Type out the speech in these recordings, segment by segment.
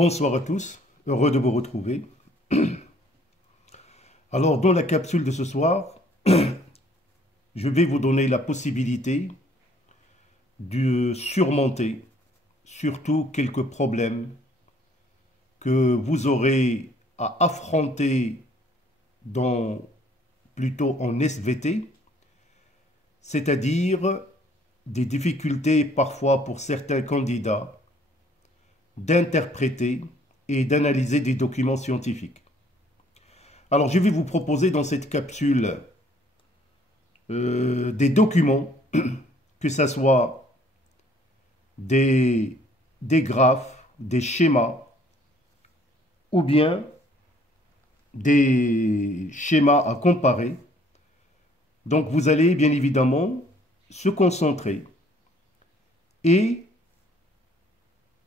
Bonsoir à tous, heureux de vous retrouver. Alors, dans la capsule de ce soir, je vais vous donner la possibilité de surmonter surtout quelques problèmes que vous aurez à affronter dans, plutôt en SVT, c'est-à-dire des difficultés parfois pour certains candidats d'interpréter et d'analyser des documents scientifiques. Alors, je vais vous proposer dans cette capsule des documents, que ce soit des graphes, des schémas, ou bien des schémas à comparer. Donc, vous allez bien évidemment se concentrer et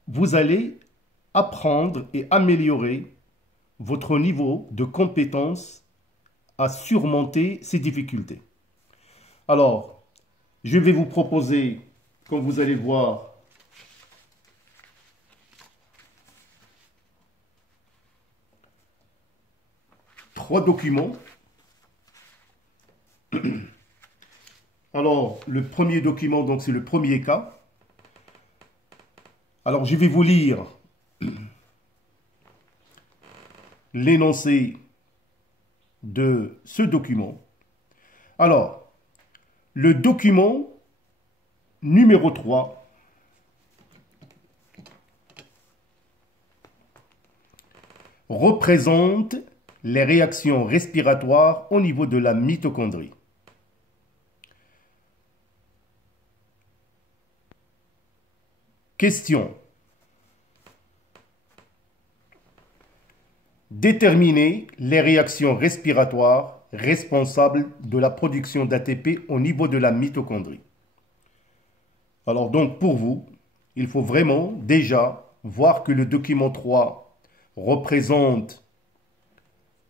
vous allez apprendre et améliorer votre niveau de compétence à surmonter ces difficultés. Alors, je vais vous proposer, comme vous allez voir, trois documents. Alors, le premier document, donc c'est le premier cas. Alors, je vais vous lire l'énoncé de ce document. Alors, le document numéro 3 représente les réactions respiratoires au niveau de la mitochondrie. Question. Déterminer les réactions respiratoires responsables de la production d'ATP au niveau de la mitochondrie. Alors donc pour vous, il faut vraiment déjà voir que le document 3 représente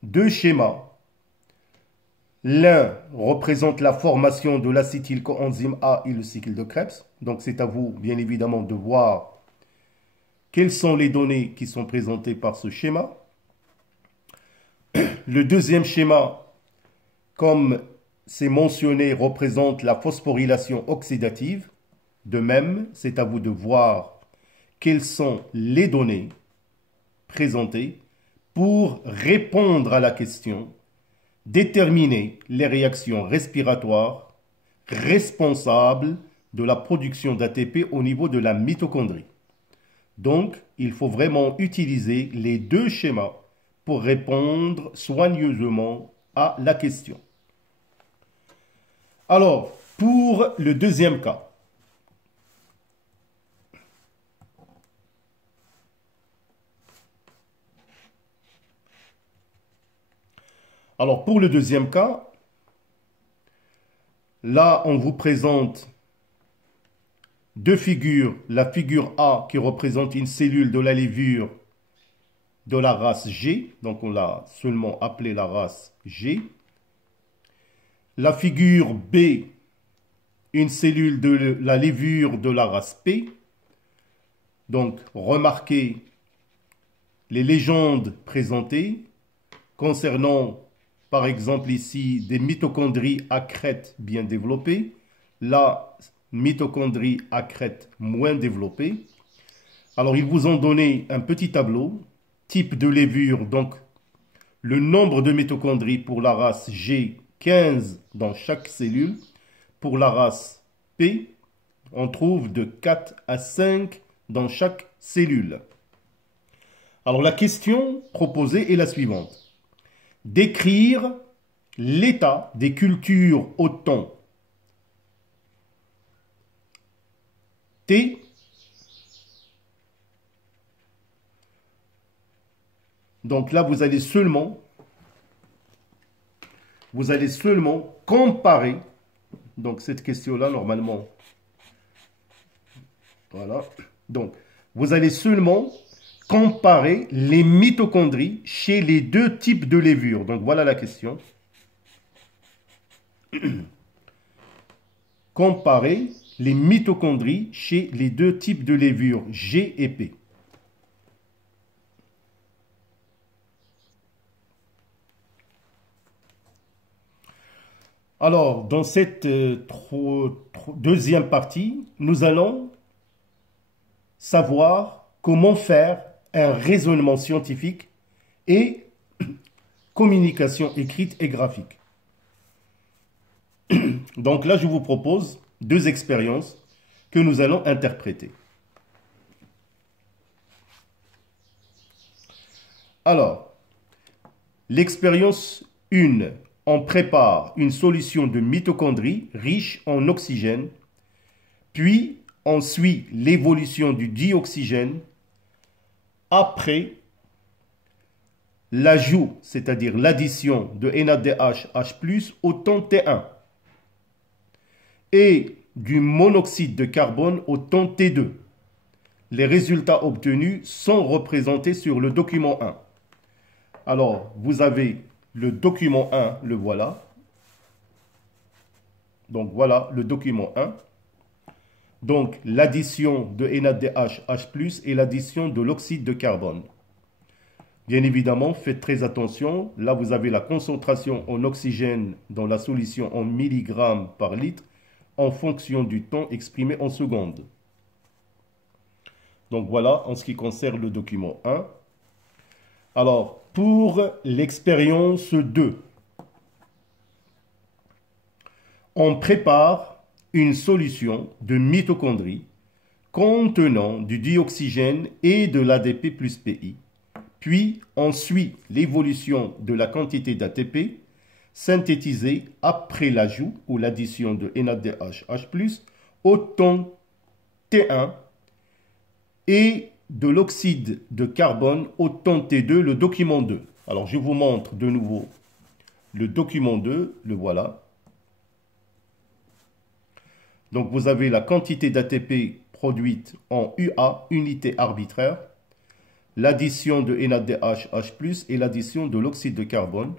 deux schémas. L'un représente la formation de l'acétyl-coenzyme A et le cycle de Krebs. Donc c'est à vous bien évidemment de voir quelles sont les données qui sont présentées par ce schéma. Le deuxième schéma, comme c'est mentionné, représente la phosphorylation oxydative. De même, c'est à vous de voir quelles sont les données présentées pour répondre à la question, déterminer les réactions respiratoires responsables de la production d'ATP au niveau de la mitochondrie. Donc, il faut vraiment utiliser les deux schémas pour répondre soigneusement à la question. Alors, pour le deuxième cas, là, on vous présente deux figures. La figure A qui représente une cellule de la levure de la race G, donc on l'a seulement appelée la race G. La figure B, une cellule de la levure de la race P. Donc, remarquez les légendes présentées concernant, par exemple ici, des mitochondries à crête bien développées, la mitochondrie à crête moins développée. Alors, ils vous ont donné un petit tableau, type de levure, donc le nombre de mitochondries pour la race G, 15 dans chaque cellule. Pour la race P, on trouve de 4 à 5 dans chaque cellule. Alors, la question proposée est la suivante. Décrire l'état des cultures au temps T donc là vous allez seulement comparer donc cette question là normalement voilà donc vous allez seulement comparer les mitochondries chez les deux types de levures. Donc voilà la question. Comparer les mitochondries chez les deux types de levures, G et P. Alors, dans cette deuxième partie, nous allons savoir comment faire un raisonnement scientifique et communication écrite et graphique. Donc là, je vous propose deux expériences que nous allons interpréter. Alors, l'expérience 1, on prépare une solution de mitochondrie riche en oxygène, puis on suit l'évolution du dioxygène après l'ajout, c'est-à-dire l'addition de NADH+ au temps T1 et du monoxyde de carbone au temps T2. Les résultats obtenus sont représentés sur le document 1. Alors, vous avez le document 1, le voilà. Donc, voilà le document 1. Donc, l'addition de NADH+ et l'addition de l'oxyde de carbone. Bien évidemment, faites très attention. Là, vous avez la concentration en oxygène dans la solution en milligrammes par litre en fonction du temps exprimé en secondes. Donc, voilà en ce qui concerne le document 1. Alors, pour l'expérience 2, on prépare une solution de mitochondrie contenant du dioxygène et de l'ADP plus PI. Puis, on suit l'évolution de la quantité d'ATP synthétisée après l'ajout ou l'addition de NADH+ au temps T1 et de l'oxyde de carbone au temps T2, le document 2. Alors, je vous montre de nouveau le document 2, le voilà. Donc, vous avez la quantité d'ATP produite en UA, unité arbitraire, l'addition de NADH+ et l'addition de l'oxyde de carbone,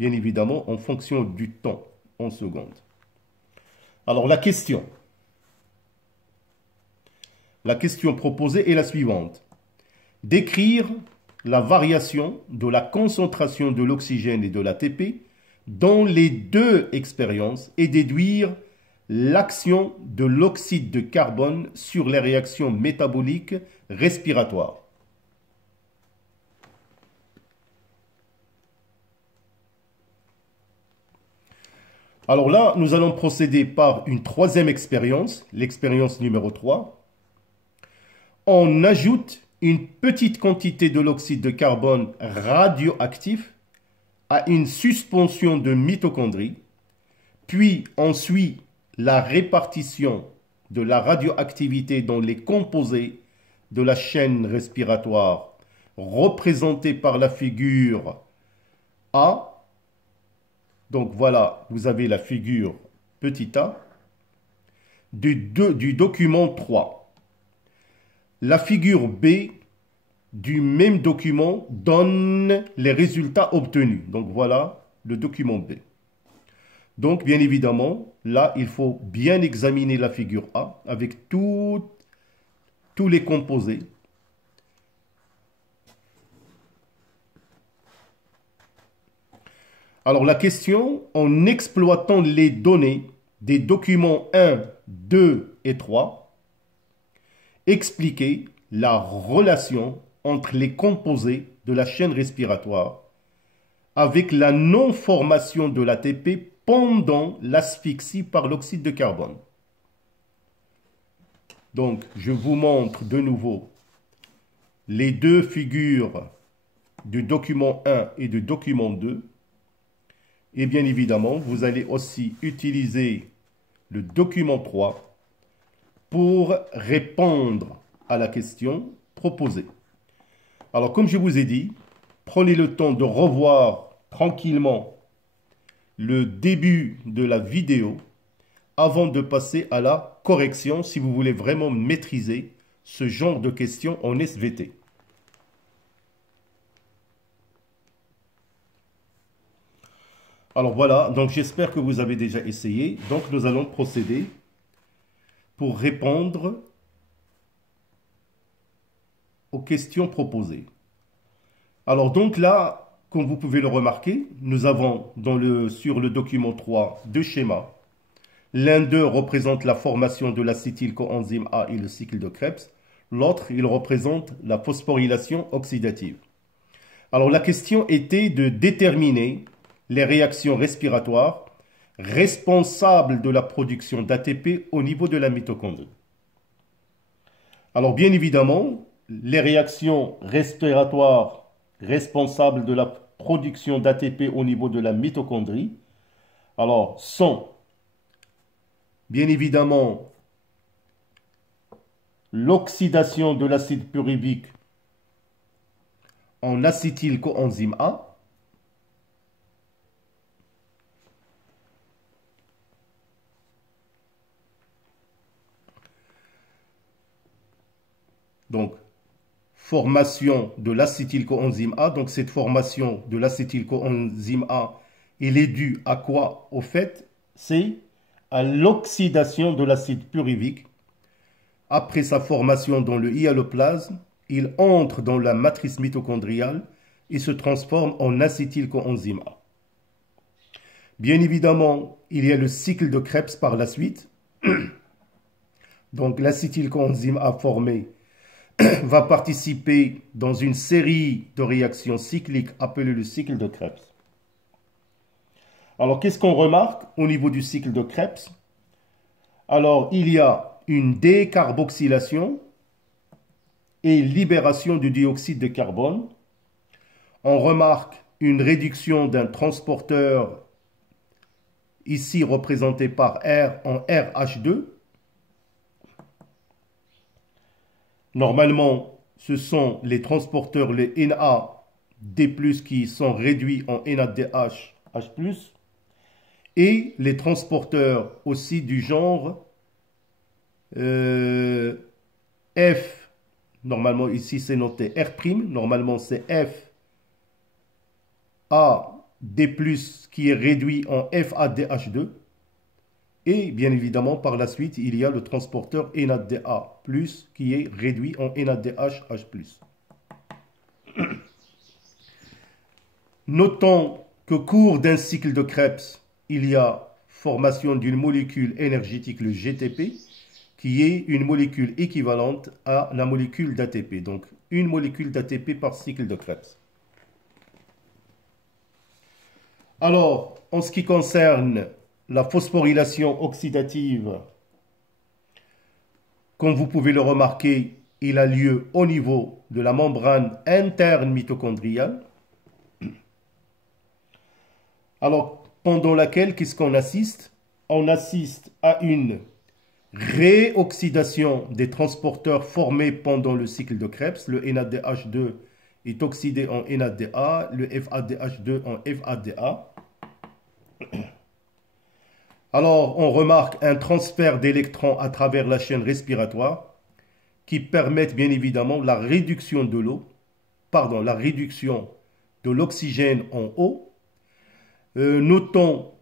bien évidemment, en fonction du temps, en secondes. Alors, la question proposée est la suivante. Décrire la variation de la concentration de l'oxygène et de l'ATP dans les deux expériences et déduire l'action de l'oxyde de carbone sur les réactions métaboliques respiratoires. Alors là, nous allons procéder par une troisième expérience, l'expérience numéro 3. On ajoute une petite quantité de l'oxyde de carbone radioactif à une suspension de mitochondrie, puis on suit la répartition de la radioactivité dans les composés de la chaîne respiratoire représentée par la figure A. Donc voilà, vous avez la figure petit a du document 3. La figure B du même document donne les résultats obtenus. Donc voilà le document B. Donc bien évidemment, là, il faut bien examiner la figure A avec tous les composés. Alors la question, en exploitant les données des documents 1, 2 et 3, expliquer la relation entre les composés de la chaîne respiratoire avec la non-formation de l'ATP pendant l'asphyxie par l'oxyde de carbone. Donc, je vous montre de nouveau les deux figures du document 1 et du document 2. Et bien évidemment, vous allez aussi utiliser le document 3 pour répondre à la question proposée. Alors, comme je vous ai dit, prenez le temps de revoir tranquillement le début de la vidéo avant de passer à la correction si vous voulez vraiment maîtriser ce genre de questions en SVT. Alors voilà, donc j'espère que vous avez déjà essayé. Donc nous allons procéder pour répondre aux questions proposées. Alors donc là, comme vous pouvez le remarquer, nous avons sur le document 3 deux schémas. L'un d'eux représente la formation de l'acétyl-coenzyme A et le cycle de Krebs. L'autre, il représente la phosphorylation oxydative. Alors la question était de déterminer les réactions respiratoires responsables de la production d'ATP au niveau de la mitochondrie. Alors bien évidemment, les réactions respiratoires responsables de la production d'ATP au niveau de la mitochondrie sont bien évidemment l'oxydation de l'acide pyruvique en acétyl-coenzyme A, donc formation de l'acétyl-coenzyme A. Donc cette formation de l'acétyl-coenzyme A, elle est due à quoi? Au fait, c'est à l'oxydation de l'acide pyruvique. Après sa formation dans le hyaloplasme, il entre dans la matrice mitochondriale et se transforme en acétyl-coenzyme A. Bien évidemment, il y a le cycle de Krebs par la suite. Donc l'acétyl-coenzyme A formé va participer dans une série de réactions cycliques appelées le cycle de Krebs. Alors, qu'est-ce qu'on remarque au niveau du cycle de Krebs? Alors, il y a une décarboxylation et libération du dioxyde de carbone. On remarque une réduction d'un transporteur, ici représenté par R en RH2. Normalement, ce sont les transporteurs, les NAD+, qui sont réduits en NADH, H+, et les transporteurs aussi du genre F, normalement ici c'est noté R', normalement c'est F, A, D+, qui est réduit en FADH2, et bien évidemment, par la suite, il y a le transporteur NADA+, qui est réduit en NADH+. Notons qu'au cours d'un cycle de Krebs, il y a formation d'une molécule énergétique, le GTP, qui est une molécule équivalente à la molécule d'ATP. Donc, une molécule d'ATP par cycle de Krebs. Alors, en ce qui concerne la phosphorylation oxydative, comme vous pouvez le remarquer, il a lieu au niveau de la membrane interne mitochondriale. Alors, pendant laquelle, qu'est-ce qu'on assiste? On assiste à une réoxydation des transporteurs formés pendant le cycle de Krebs. Le NADH2 est oxydé en NADA, le FADH2 en FADA. Alors, on remarque un transfert d'électrons à travers la chaîne respiratoire qui permettent bien évidemment la réduction de la réduction de l'oxygène en eau. Notons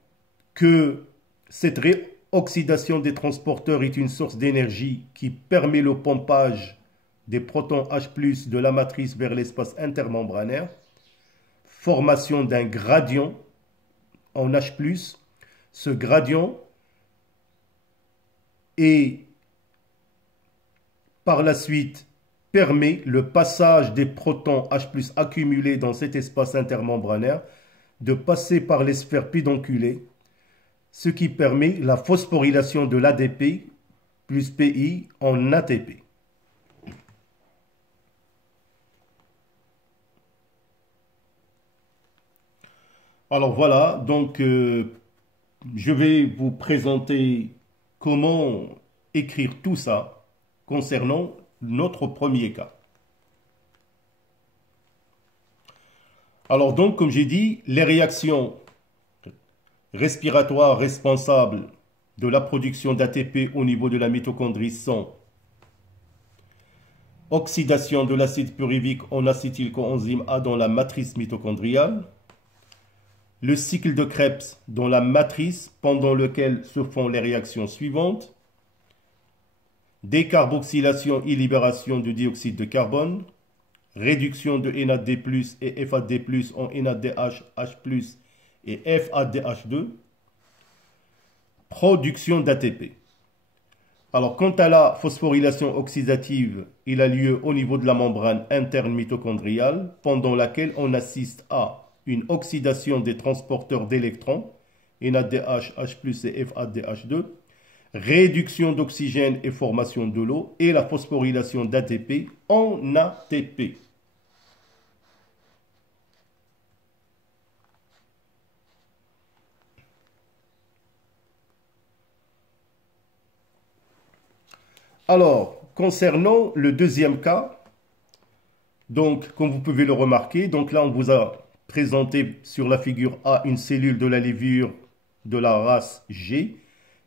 que cette réoxydation des transporteurs est une source d'énergie qui permet le pompage des protons H+ de la matrice vers l'espace intermembranaire, formation d'un gradient en H+. Ce gradient et par la suite permet le passage des protons H+ accumulés dans cet espace intermembranaire de passer par les sphères pédonculées, ce qui permet la phosphorylation de l'ADP plus PI en ATP. Alors voilà, donc je vais vous présenter comment écrire tout ça concernant notre premier cas. Alors donc, comme j'ai dit, les réactions respiratoires responsables de la production d'ATP au niveau de la mitochondrie sont oxydation de l'acide pyruvique en acétyl-coenzyme A dans la matrice mitochondriale, le cycle de Krebs dans la matrice pendant lequel se font les réactions suivantes: décarboxylation et libération du dioxyde de carbone, réduction de NAD+, et FAD+, en NADH, H+, et FADH2, production d'ATP. Alors, quant à la phosphorylation oxydative, il a lieu au niveau de la membrane interne mitochondriale, pendant laquelle on assiste à une oxydation des transporteurs d'électrons, NADH, H+, et FADH2, réduction d'oxygène et formation de l'eau, et la phosphorylation d'ATP en ATP. Alors, concernant le deuxième cas, donc, comme vous pouvez le remarquer, donc là, on vous a présenté sur la figure A une cellule de la levure de la race G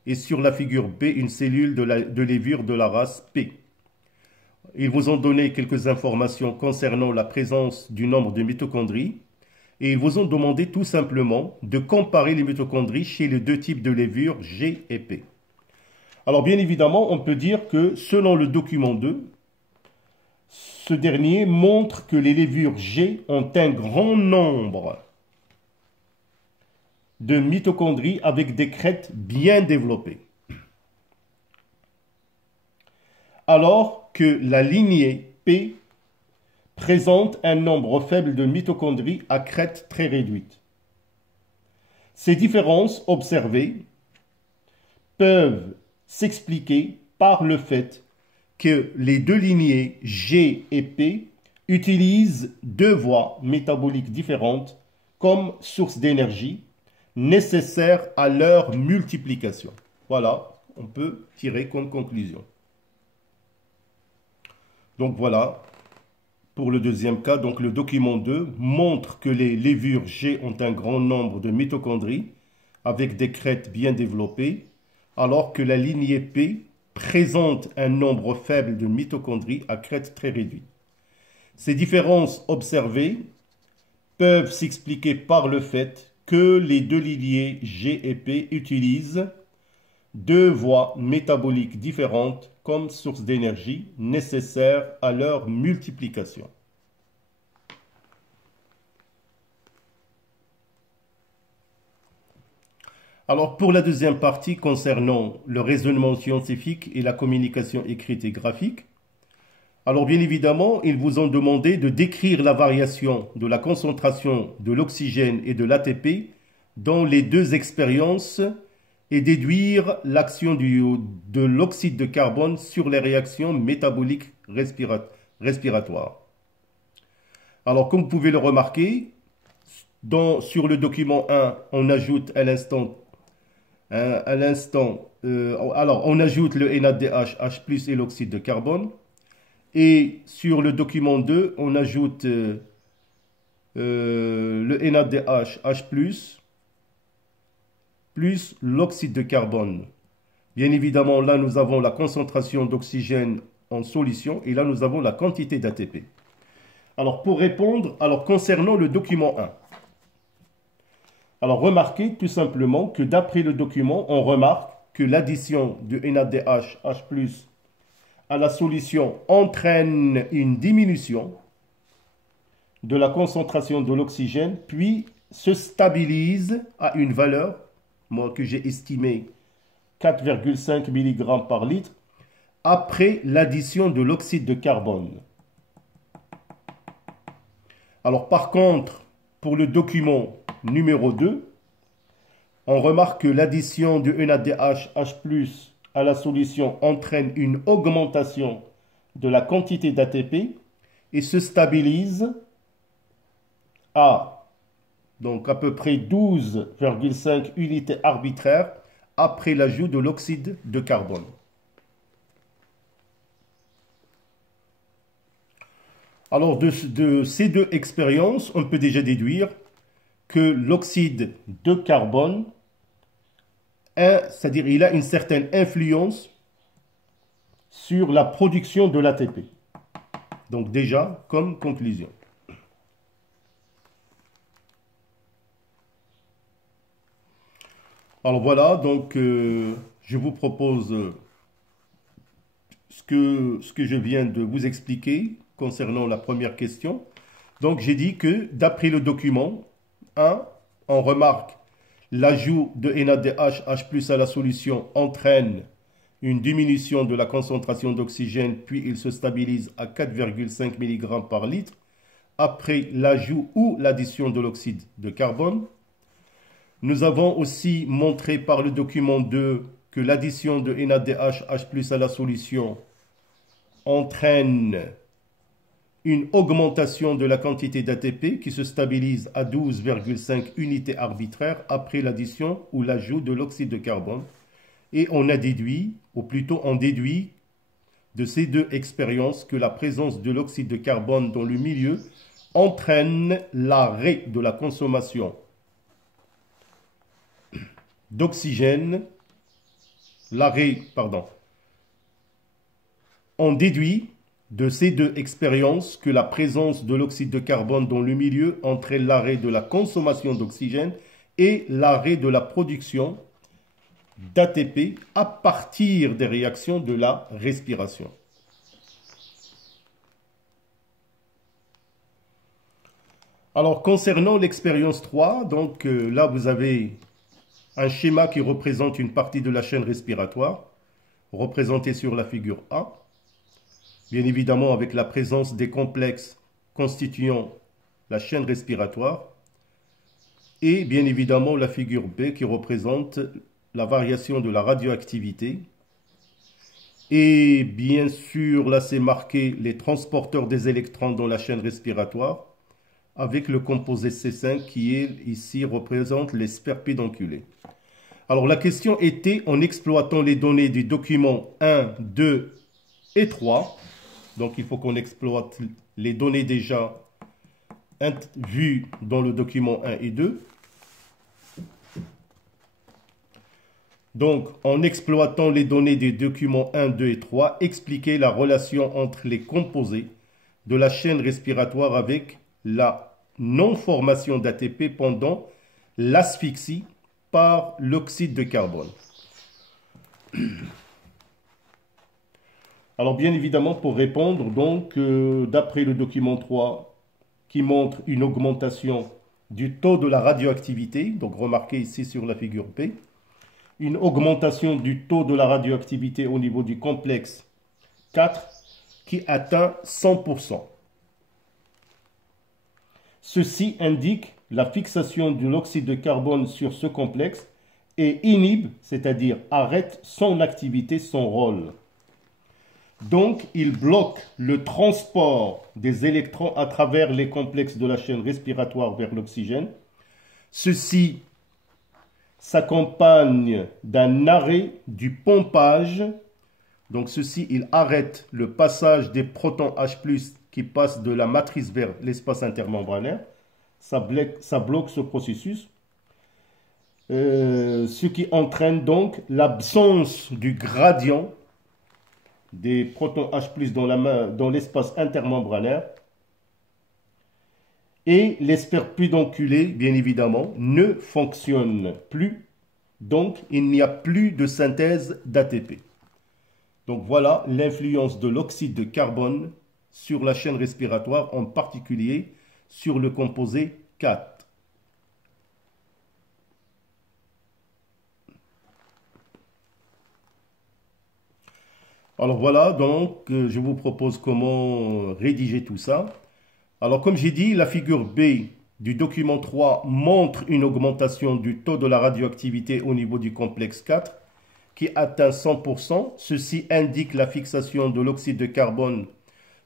et sur la figure B une cellule de levure de la race P. Ils vous ont donné quelques informations concernant la présence du nombre de mitochondries et ils vous ont demandé tout simplement de comparer les mitochondries chez les deux types de levure G et P. Alors bien évidemment, on peut dire que selon le document 2, ce dernier montre que les levures G ont un grand nombre de mitochondries avec des crêtes bien développées. Alors que la lignée P présente un nombre faible de mitochondries à crête très réduite. Ces différences observées peuvent s'expliquer par le fait que les deux lignées G et P utilisent deux voies métaboliques différentes comme source d'énergie nécessaire à leur multiplication. Voilà, on peut tirer comme conclusion. Donc voilà, pour le deuxième cas, donc le document 2 montre que les levures G ont un grand nombre de mitochondries avec des crêtes bien développées, alors que la lignée P présente un nombre faible de mitochondries à crête très réduite. Ces différences observées peuvent s'expliquer par le fait que les deux lignées G et P utilisent deux voies métaboliques différentes comme source d'énergie nécessaire à leur multiplication. Alors pour la deuxième partie concernant le raisonnement scientifique et la communication écrite et graphique, alors bien évidemment, ils vous ont demandé de décrire la variation de la concentration de l'oxygène et de l'ATP dans les deux expériences et déduire l'action de l'oxyde de carbone sur les réactions métaboliques respiratoires. Alors comme vous pouvez le remarquer, sur le document 1, on ajoute on ajoute le NADH, H+, et l'oxyde de carbone. Et sur le document 2, on ajoute le NADH, H+, plus l'oxyde de carbone. Bien évidemment, là, nous avons la concentration d'oxygène en solution et là, nous avons la quantité d'ATP. Alors, pour répondre, concernant le document 1, alors remarquez tout simplement que d'après le document, on remarque que l'addition de NADH, H+, à la solution entraîne une diminution de la concentration de l'oxygène, puis se stabilise à une valeur, moi que j'ai estimé 4,5 mg par litre, après l'addition de l'oxyde de carbone. Alors par contre, pour le document numéro 2, on remarque que l'addition de NADH, H+, à la solution entraîne une augmentation de la quantité d'ATP et se stabilise à donc à peu près 12,5 unités arbitraires après l'ajout de l'oxyde de carbone. Alors de ces deux expériences, on peut déjà déduire que l'oxyde de carbone, c'est-à-dire il a une certaine influence sur la production de l'ATP. Donc déjà, comme conclusion. Alors voilà, donc je vous propose ce que je viens de vous expliquer concernant la première question. Donc j'ai dit que d'après le document 1, on remarque l'ajout de NaDH H+ à la solution entraîne une diminution de la concentration d'oxygène, puis il se stabilise à 4,5 mg par litre après l'ajout ou l'addition de l'oxyde de carbone. Nous avons aussi montré par le document 2 que l'addition de NaDH H+ à la solution entraîne une augmentation de la quantité d'ATP qui se stabilise à 12,5 unités arbitraires après l'addition ou l'ajout de l'oxyde de carbone. Et on a déduit, ou plutôt on déduit de ces deux expériences que la présence de l'oxyde de carbone dans le milieu entraîne l'arrêt de la consommation d'oxygène, on déduit de ces deux expériences que la présence de l'oxyde de carbone dans le milieu entraîne l'arrêt de la consommation d'oxygène et l'arrêt de la production d'ATP à partir des réactions de la respiration. Alors, concernant l'expérience 3, donc là, vous avez un schéma qui représente une partie de la chaîne respiratoire, représentée sur la figure A, bien évidemment avec la présence des complexes constituant la chaîne respiratoire, et bien évidemment la figure B qui représente la variation de la radioactivité. Et bien sûr, là c'est marqué les transporteurs des électrons dans la chaîne respiratoire, avec le composé C5 qui est ici représente les sperpédonculés. Alors la question était, en exploitant les données du document 1, 2 et 3, donc il faut qu'on exploite les données déjà vues dans le document 1 et 2. Donc en exploitant les données des documents 1, 2 et 3, expliquer la relation entre les composés de la chaîne respiratoire avec la non-formation d'ATP pendant l'asphyxie par l'oxyde de carbone. Alors bien évidemment, pour répondre, donc d'après le document 3 qui montre une augmentation du taux de la radioactivité, donc remarquez ici sur la figure P, une augmentation du taux de la radioactivité au niveau du complexe 4 qui atteint 100%. Ceci indique la fixation de l'oxyde de carbone sur ce complexe et inhibe, c'est-à-dire arrête son activité, son rôle. Donc, il bloque le transport des électrons à travers les complexes de la chaîne respiratoire vers l'oxygène. Ceci s'accompagne d'un arrêt du pompage. Donc, ceci, il arrête le passage des protons H+, qui passent de la matrice vers l'espace intermembranaire. Ça bloque ce processus. Ce qui entraîne donc l'absence du gradient des protons H+ dans l'espace intermembranaire. Et les sperpédonculés, bien évidemment, ne fonctionnent plus. Donc, il n'y a plus de synthèse d'ATP. Donc, voilà l'influence de l'oxyde de carbone sur la chaîne respiratoire, en particulier sur le composé 4. Alors voilà, donc je vous propose comment rédiger tout ça. Alors comme j'ai dit, la figure B du document 3 montre une augmentation du taux de la radioactivité au niveau du complexe 4 qui atteint 100%. Ceci indique la fixation de l'oxyde de carbone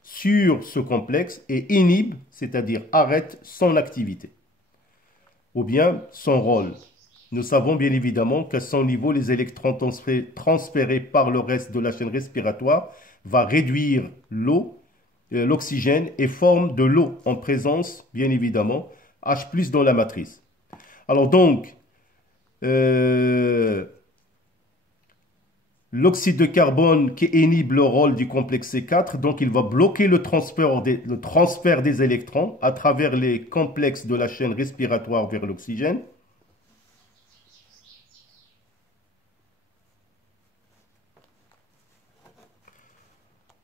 sur ce complexe et inhibe, c'est-à-dire arrête son activité ou bien son rôle. Nous savons bien évidemment qu'à son niveau, les électrons transférés par le reste de la chaîne respiratoire va réduire l'oxygène et forme de l'eau en présence, bien évidemment, H+ dans la matrice. Alors donc, l'oxyde de carbone qui inhibe le rôle du complexe C4, donc il va bloquer le transfert des électrons à travers les complexes de la chaîne respiratoire vers l'oxygène.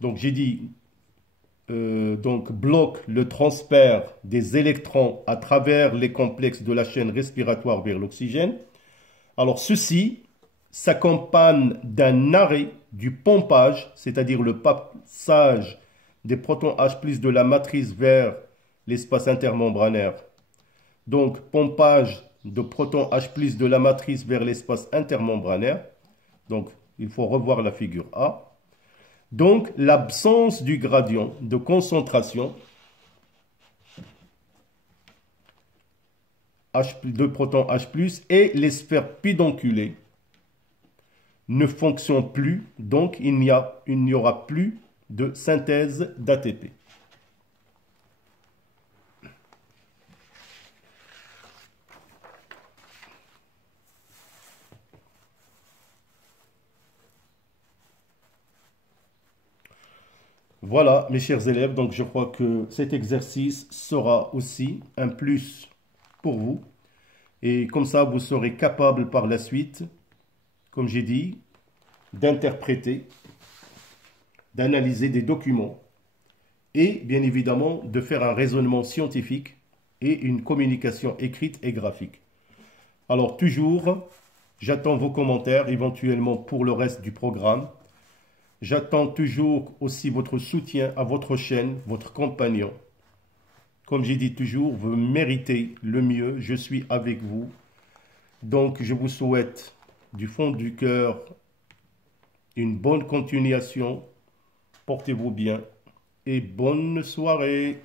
Donc j'ai dit, donc bloque le transfert des électrons à travers les complexes de la chaîne respiratoire vers l'oxygène. Alors ceci s'accompagne d'un arrêt du pompage, c'est-à-dire le passage des protons H+ de la matrice vers l'espace intermembranaire. Donc pompage de protons H+ de la matrice vers l'espace intermembranaire. Donc il faut revoir la figure A. Donc l'absence du gradient de concentration de protons H+ et les sphères pédonculées ne fonctionnent plus, donc il n'y aura plus de synthèse d'ATP. Voilà, mes chers élèves, donc je crois que cet exercice sera aussi un plus pour vous. Et comme ça, vous serez capable par la suite, comme j'ai dit, d'interpréter, d'analyser des documents et bien évidemment de faire un raisonnement scientifique et une communication écrite et graphique. Alors toujours, j'attends vos commentaires éventuellement pour le reste du programme. J'attends toujours aussi votre soutien à votre chaîne, votre compagnon. Comme j'ai dit toujours, vous méritez le mieux, je suis avec vous. Donc je vous souhaite du fond du cœur une bonne continuation. Portez-vous bien et bonne soirée.